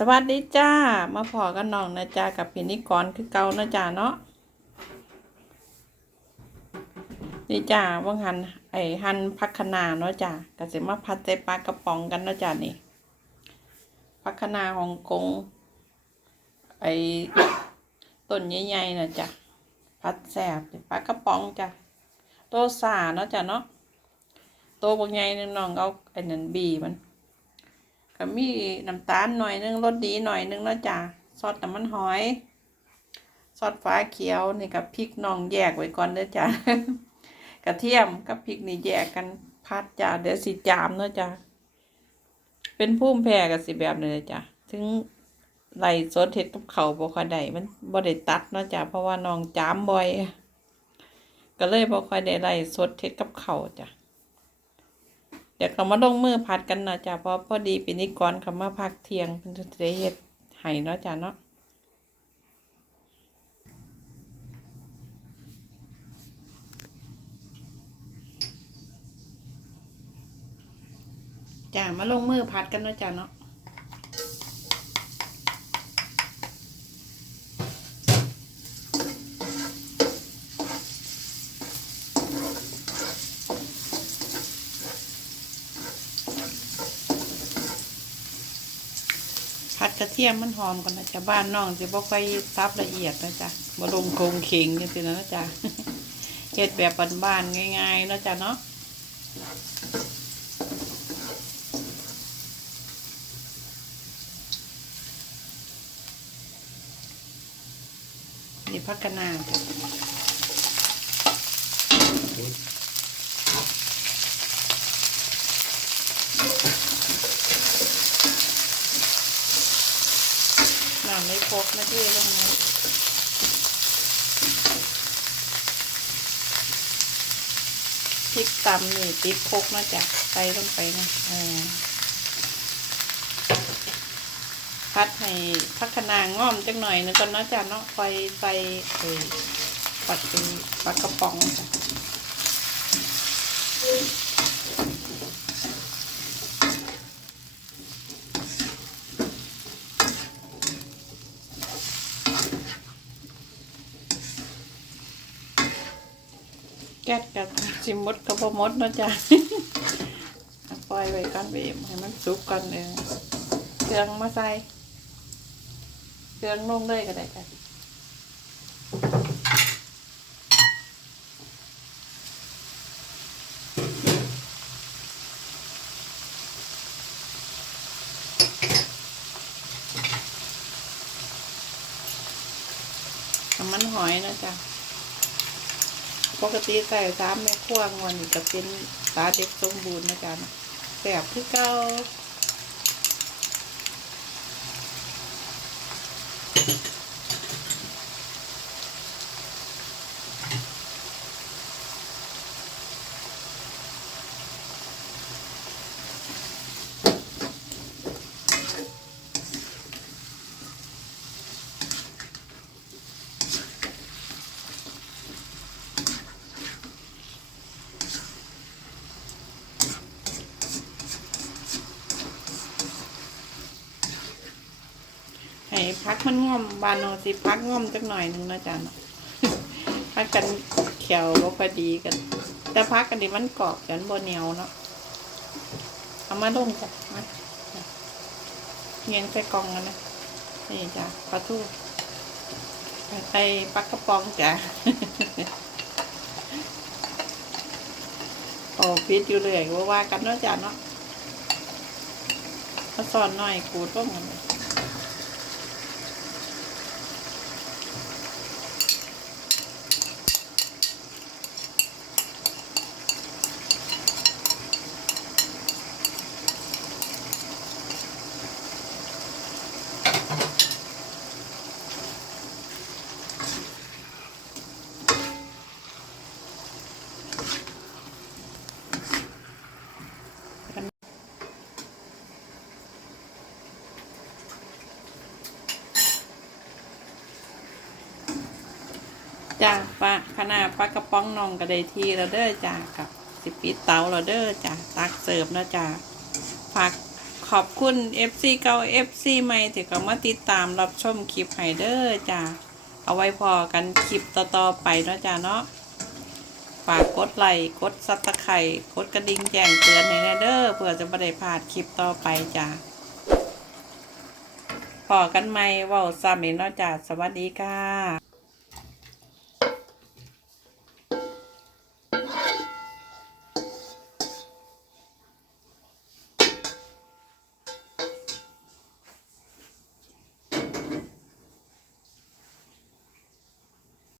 สวัสดีจ้า มาพอกันน้องนะจ้ากับพินิกรคือเก่านะจ้าเนาะนี่จ้าว่างหันไอ้หันพักขนาเนาะจ้ากสิมาพัดใจปลากระป๋องกันเนาะจ้านี่พักขนาฮ่องกงไอ้ต้นใหญ่ๆนะจ้ะพัดแสบปลากระป๋องจ้ะโตสาเนาะจ้ะเนาะโตบางใหญ่นึงน้องเอาไอ้นั่นบีมัน ก็มีน้ำตาลหน่อยนึงรสดีหน่อยนึงนะจ้ะซอสน้ำมันหอยซอสฟ้าเขียวนี่กับพริกน้องแยกไว้ก่อนเด้อจ้ะกระเทียมกับพริกนี่แยกกันพัดจ้ะเดี๋ยวสิจามเนาะจ้ะเป็นพุ่มแพ้กับสิแบบนี้เลยจ้ะถึงไหลสดเห็ดกับเขาบ่ค่อยได้มันบ่ได้ตัดเนาะจ้ะเพราะว่าน้องจามบ่อย ก็เลยบ่ค่อยได้ไหลสดเห็ดกับเขาจ้ะ เดี๋ยวเขามาลงมือพัดกันเนาะจ้ะเพราะพอดีปีนี้ก่อนเขามาพักเที่ยงเป็นจะได้เฮ็ดไห้เนาะจ้ะเนาะจ้ะมาลงมือพัดกันเนาะจ้ะเนาะ กระเทียมมันหอมก่อนนะจ้ะบ้านน้องจะบ่ค่อยซับละเอียดนะจ้ะบ่ลงโครงเข็งจังซี่นะจ้ะเฮ็ดแบบบ้านๆง่ายๆนะจ้ะเนาะนี่พักกันนาจ้ะน้ำไม่พกนะที่ลงนี้พริกตำนี่ติดพกนะจ๊ะใส่ลงไปนะเออพัดให้พักขนาง่อมจังหน่อยนึงก่อนเนาะจ้ะเนาะไฟใส่เออปัดเป็นปลากระป๋องจ้ะ แก๊สกับสิมมดกับบ่มดนะจ้ะปล่อยไว้ก่อนเอ็มให้มันสุกก่อนเออเครื่องมาใส่เครื่องลงเลยก็ได้จ้ะน้ำมันหอยนะจ้ะ ปกติใส่สามแม่ครัวงวนกับเป็นตาเด็กสมบูรณ์นะจ๊ะนะแสบคือเก่า พักมันง่อมบานโนสิพักง่อมจักหน่อยหนึงนะจ๊ะเนาะพักกันเขียวบ่พอดีกัน แต่พักกันดิมันกรอบกันบ่เหนียวเนาะเอามาลงจ้ะมาเงียงใส่กล่องกันนะนี่จ้ะปลาทูไปปักกระป๋องจ้ะโอ้พิษอยู่เลยว่าว่ากันเนาะจ้ะเนาะมาสอนหน่อยกูต้มกั จ้าปลาขนาดปลากระป๋องนองกระไดทีเราเด้อจ้ากับสิปิดเตาเราเด้อจ้าตักเสิร์ฟเนาะจ้าฝากขอบคุณ FC เก่า FC ใหม่ที่ก็มาติดตามรับชมคลิปไฮเดอร์จ้าเอาไว้พอกันคลิปต่อๆไปเนาะจ้าเนาะฝากกดไลค์กดซับสไครต์กดกระดิ่งแจ้งเตือนให้แน่เด้อเพื่อจะไม่ได้พลาดคลิปต่อไปจ้าพอกันไหมว่าซ้ำอีกเนาะจ้าสวัสดีค่ะ